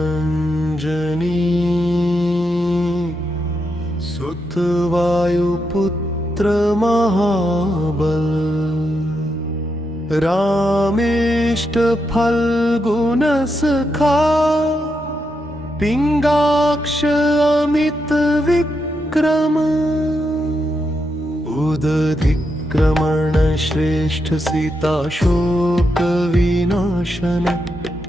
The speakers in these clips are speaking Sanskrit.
हनुमानञ्जनी सुत वायुपुत्र महाबल रामेष्ट फल्गुन सखा पिंगाक्ष अमित विक्रम उदधिक्रमण श्रेष्ठ सीता शोक विनाशन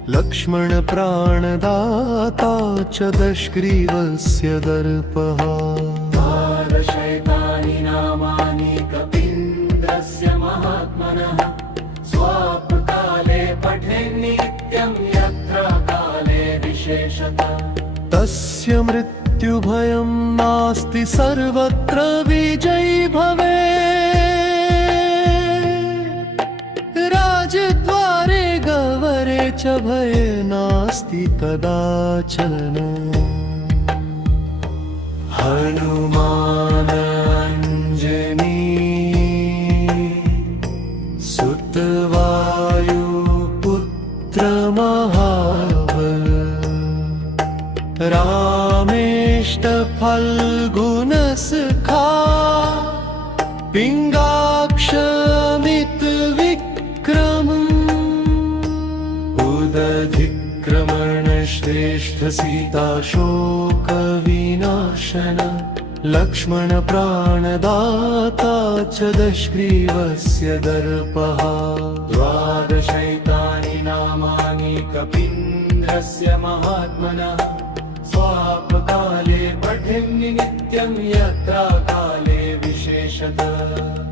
लक्ष्मण प्राणदाता च दशग्रीवस्य दर्पः द्वादशैतानि नामानि कपीन्द्रस्य महात्मनः स्वापकाले पठेन्नित्यं यत्र काले विशेषतः तस्य मृत्युभयं नास्ति सर्वत्र विजयी भवेत् राजद्वारे गवरे च भय नास्ति कदाचन हनुमानञ्जनी सुत वायुपुत्र महाबल रामेष्ट फल्गुन सखा पिंगाक्ष अमित विक्रम उदधिक्रमण श्रेष्ठ सीता शोक विनाशन लक्ष्मण प्राणदाता च दशग्रीवस्य दर्पः द्वादशैतानि नामानि कपीन्द्रस्य महात्मनः स्वापकाले पठेन्नित्यं यत्र काले विशेषतः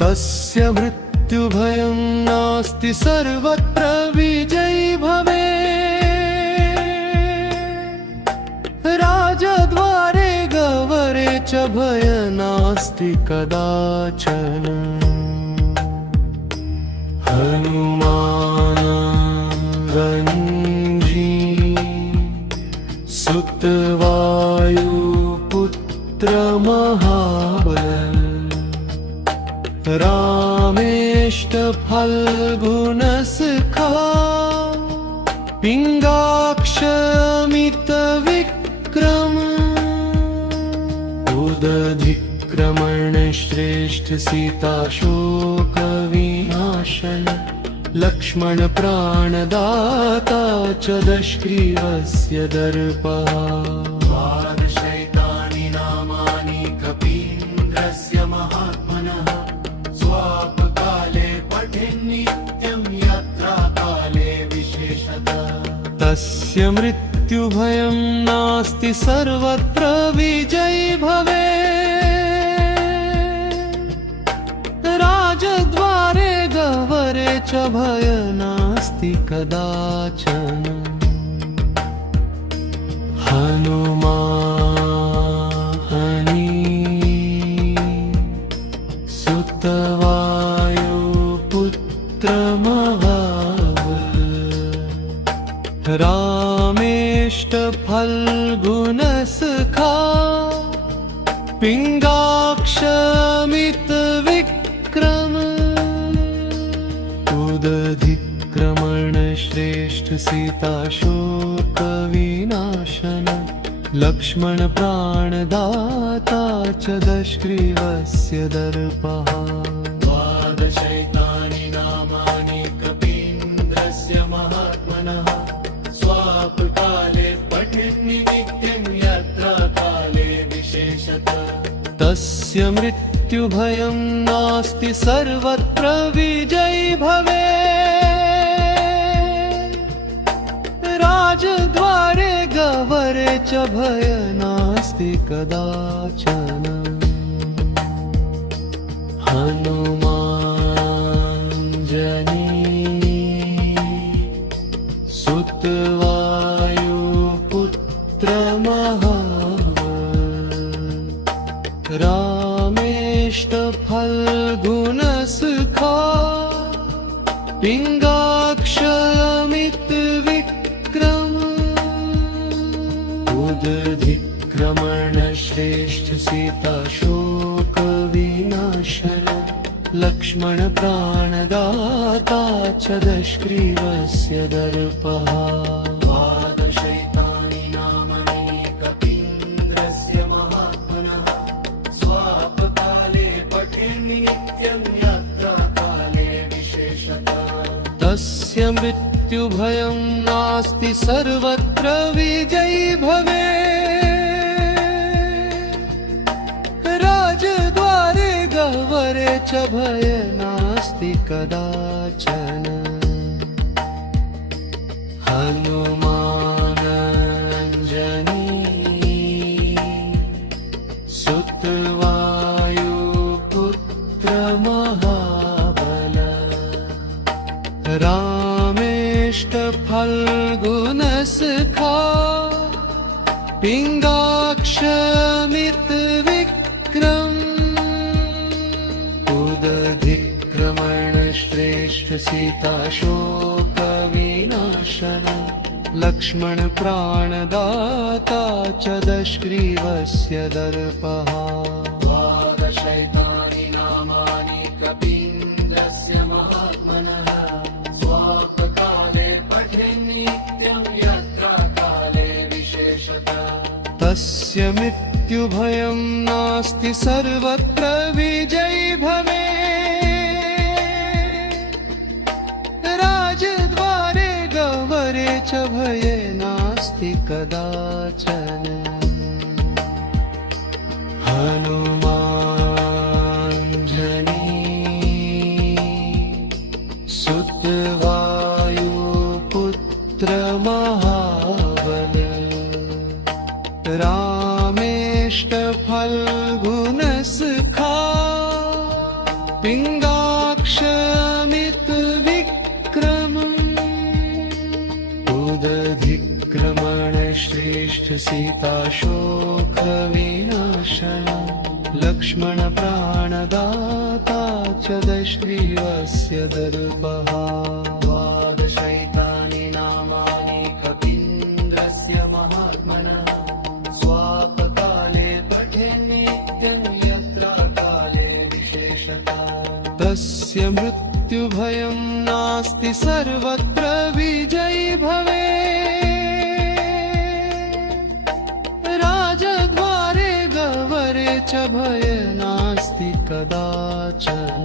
तस्य मृत्युभयं नास्ति सर्वत्र विजयी भवेत् राजद्वारे गवरे च भय नास्ति कदाचन हनुमानञ्जनी सुत वायुपुत्र महाबल रामेष्ट फल्गुन सखा पिंगाक्ष अमित विक्रम उदधिक्रमण श्रेष्ठ सीता शोक विनाशन लक्ष्मण प्राणदाता च दशग्रीवस्य दर्पः द्वादशैतानि नामानि कपीन्द्रस्य महात्मनः स्वापकाले पठेन्नित्यं यत्र काले विशेषतः तस्य मृत्युभयं नास्ति सर्वत्र विजयी भवेत् राजद्वारे गवरे च भय नास्ति कदाचन हनुमानी सुत वायुपुत्र महाबल रामेष्ट फल्गुन सखा पिंगाक्ष अमित विक्रम उदधिक्रमण श्रेष्ठ सीता शोक विनाशन लक्ष्मण प्राणदाता च दशग्रीवस्य दर्पः द्वादशैतानि नामानि कपीन्द्रस्य महात्मनः स्वापकाले पठेन्नित्यं यत्र काले विशेषतः तस्य मृत्युभयं नास्ति सर्वत्र विजयी भवेत् राजद्वारे गवरे च भय नास्ति कदाचन हनुमानञ्जनी सुत वायुपुत्र महाबल रामेष्ट फल्गुन सखा पिंगाक्ष अमित विक्रम उदधिक्रमण श्रेष्ठ सीता शोक विनाशन लक्ष्मण प्राणदाता च दशग्रीवस्य दर्पः द्वादशैतानि नामानि कपीन्द्रस्य महात्मनः स्वापकाले पठेन्नित्यं यत्र काले विशेषतः तस्य मृत्युभयं नास्ति सर्वत्र विजयी भवेत् राजद्वारे गह्वरे च भय नास्ति कदाचन हनुमानञ्जनी सुतवायुपुत्र महाबल रामेष्टफल्गुनसखा पिङ्गाक्षमितविक्रम उदधिक्रमण श्रेष्ठ सीताशोकविनाशन लक्ष्मण प्राणदाता च दशग्रीवस्य दर्पः द्वादशैतानि नामानि कपीन्द्रस्य महात्मनः स्वापकाले पठेन्नित्यं यत्र काले विशेषतः तस्य मृत्युभयं नास्ति सर्वत्र विजयी भवेत् राजद्वारे गह्वरे च भये नास्ति कदाचन हनुमाञ्जनी सुतवायुपुत्र महाबल रामेष्टफल्गुनसखा पिङ्गाक्षमितविक्रम उदधिक्रमण श्रेष्ठ सीताशोकविनाशन लक्ष्मण प्राणदाता च दशग्रीवस्य दर्पः द्वादशैतानि नामानि कपीन्द्रस्य महात्मनः स्वापकाले पठेन्नित्यं यत्र काले विशेषतः तस्य मृत्युभयं नास्ति सर्वत्र विजयी भवेत् राजद्वारे गह्वरे च भय नास्ति कदाचन